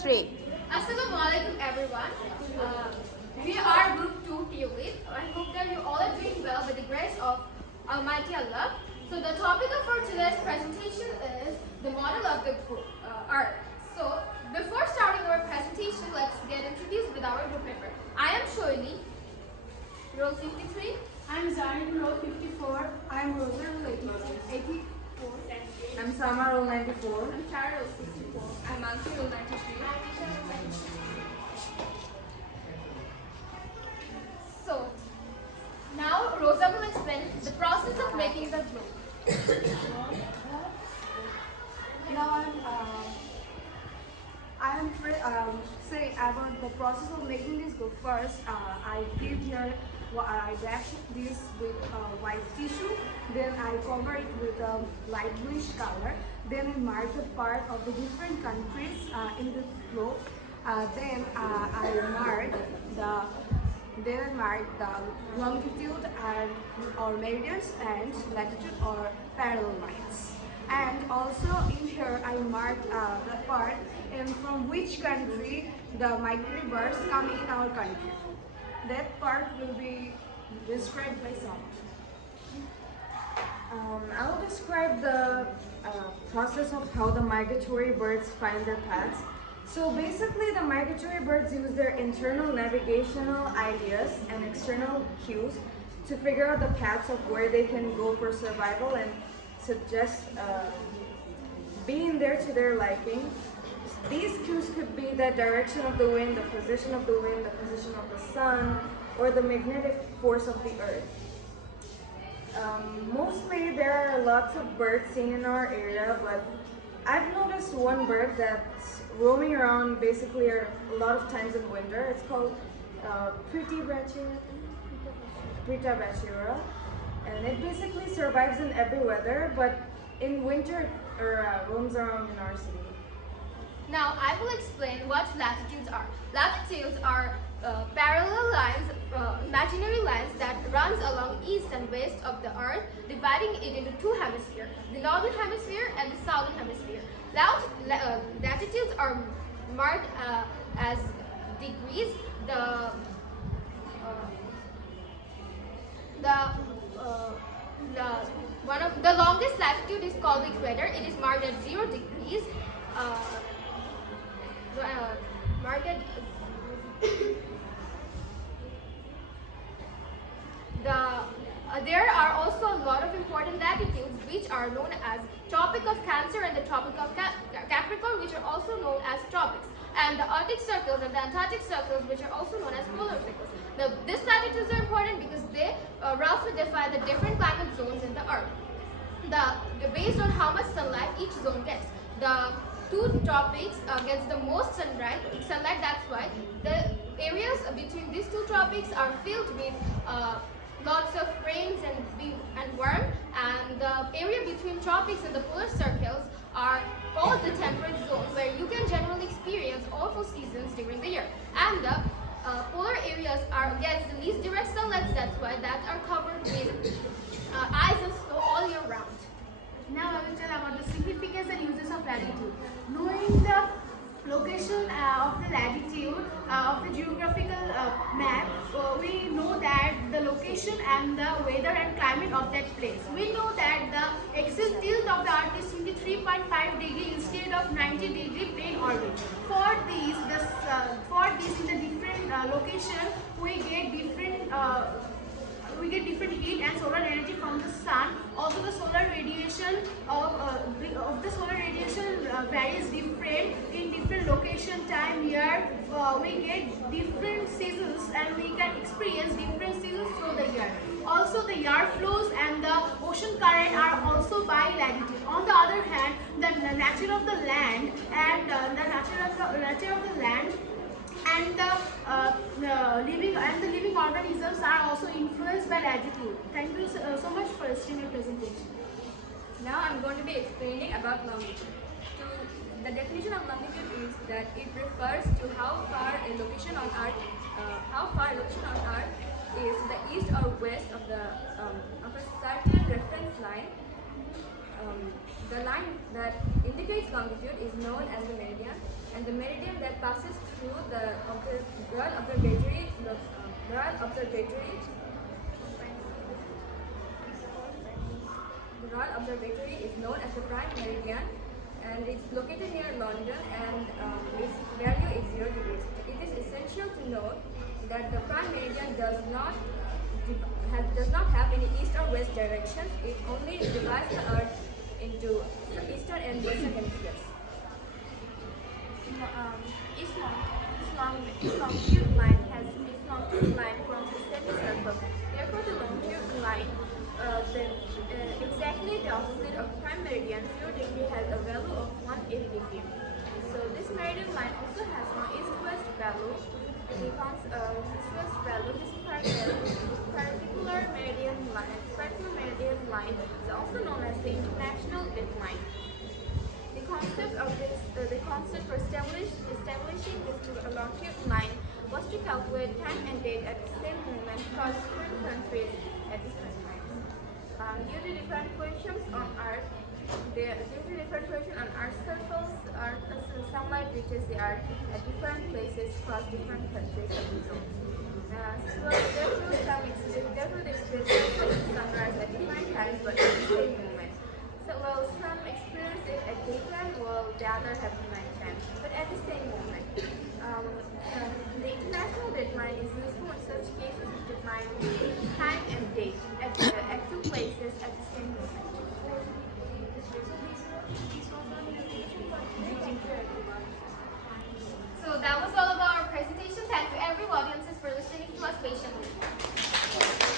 53. Assalamualaikum everyone. We are group 2 Tulip. I hope that you all are doing well with the grace of Almighty Allah. So the topic of our today's presentation is the model of the Earth. So before starting our presentation, let's get introduced with our group member. I am Shoili, roll 53. I am Zarin, roll 54. I am Rosa, roll 84. I'm Sama, roll 94. I'm Tara, roll 64. I'm Mansi, roll 93. So now Rosa will explain the process of making the globe. Now I am say about the process of making this book. First, I give here. I wrap this with white tissue. Then I cover it with a light bluish color. Then I mark the part of the different countries in the globe. Then I mark the longitude and or meridians and latitude or parallel lines. And also in here I mark the part and from which country the migratory birds come in our country. That part will be described by Sam. I will describe the process of how the migratory birds find their paths. So basically, the migratory birds use their internal navigational ideas and external cues to figure out the paths of where they can go for survival and suggest being there to their liking. These cues could be the direction of the wind, the position of the wind, the position of the sun, or the magnetic force of the earth. Mostly there are lots of birds seen in our area, but I've noticed one bird that's roaming around basically a lot of times in winter. It's called Prita Bachira, and it basically survives in every weather, but in winter it roams around in our city. Now I will explain what latitudes are. Latitudes are parallel lines, imaginary lines that runs along east and west of the earth, dividing it into two hemispheres, the northern hemisphere and the southern hemisphere. Latitudes are marked as degrees. The longest latitude is called the equator. It is marked at 0 degrees. There are also a lot of important latitudes which are known as Tropic of Cancer and the Tropic of Capricorn, which are also known as tropics, and the Arctic circles and the Antarctic circles, which are also known as polar circles. Now, these latitudes are important because they roughly define the different climate zones in the Earth. Based on how much sunlight each zone gets. The two tropics gets the most sunlight. That's why the areas between these two tropics are filled with lots of rains and warm, and the area between tropics and the polar circles are called the temperate zone, where you can generally experience all 4 seasons during the year. And the polar areas gets the least direct sunlight. That's why that are covered with ice and snow all year round. Now I will tell about the significance and uses of latitude. Knowing the location of the latitude of the geographical map, we know that the location and the weather and climate of that place. We know that the axial tilt of the earth is 23.5 degree instead of 90 degree plane orbit. For these in the different location, we get different heat and solar energy from the sun. Also, the solar radiation varies different in different location, time, year. We get different seasons and we can experience different seasons through the year. Also, the air flows and the ocean current are also by latitude. On the other hand, the nature of the land and the living organisms are also influenced by latitude. Thank you so much for listening to my presentation. Now I'm going to be explaining about longitude. The definition of longitude is that it refers to how far a location on Earth is to the east or west of a certain reference line the line that indicates longitude is known as the meridian, and the meridian that passes through the Royal Observatory, the Royal Observatory is known as the prime meridian, and it's located near London, and its value is 0 degrees. It is essential to note that the prime meridian does not have any east or west directions. It only divides the Earth into eastern and western hemispheres. Its longitude line forms a semicircle. Therefore, the longitude line, exactly the opposite of prime meridian, 0 degree, has a value of 180 degree. So this meridian line also has no east-west value. This particular meridian line is also known as the international deadline. The concept for establishing this longitude line was to calculate time and date at the same moment across different countries at different times. Due to different positions on Earth, Earth's surface, sunlight reaches the Earth at different places across different countries and zones. Therefore, the experience sunrise at different times but at the same moment. So, while some experience it at daytime, while the other have night time, but at the same moment. The international deadline is useful in such cases to define time and date at two places at the same